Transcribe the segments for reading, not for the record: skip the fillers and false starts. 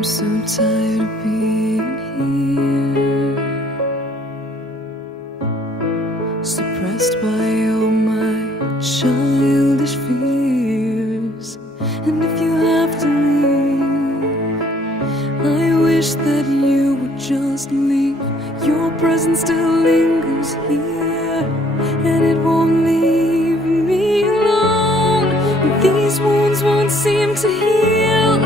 I'm so tired of being here, suppressed by all my childish fears. And if you have to leave, I wish that you would just leave. Your presence still lingers here, and it won't leave me alone. These wounds won't seem to heal.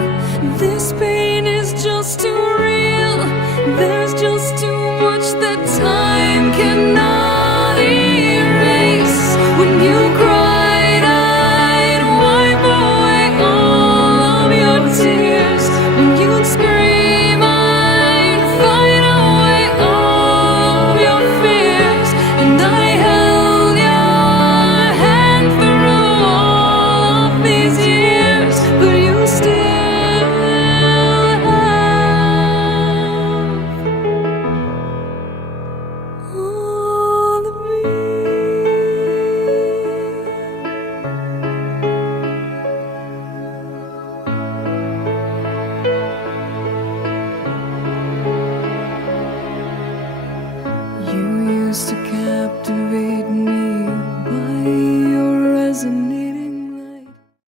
This pain is just too real. There's just too much that time cannot erase. When you cried, I'd wipe away all of your tears. When you'd scream, I'd fight away all of your fears. And I held your hand through all of these years.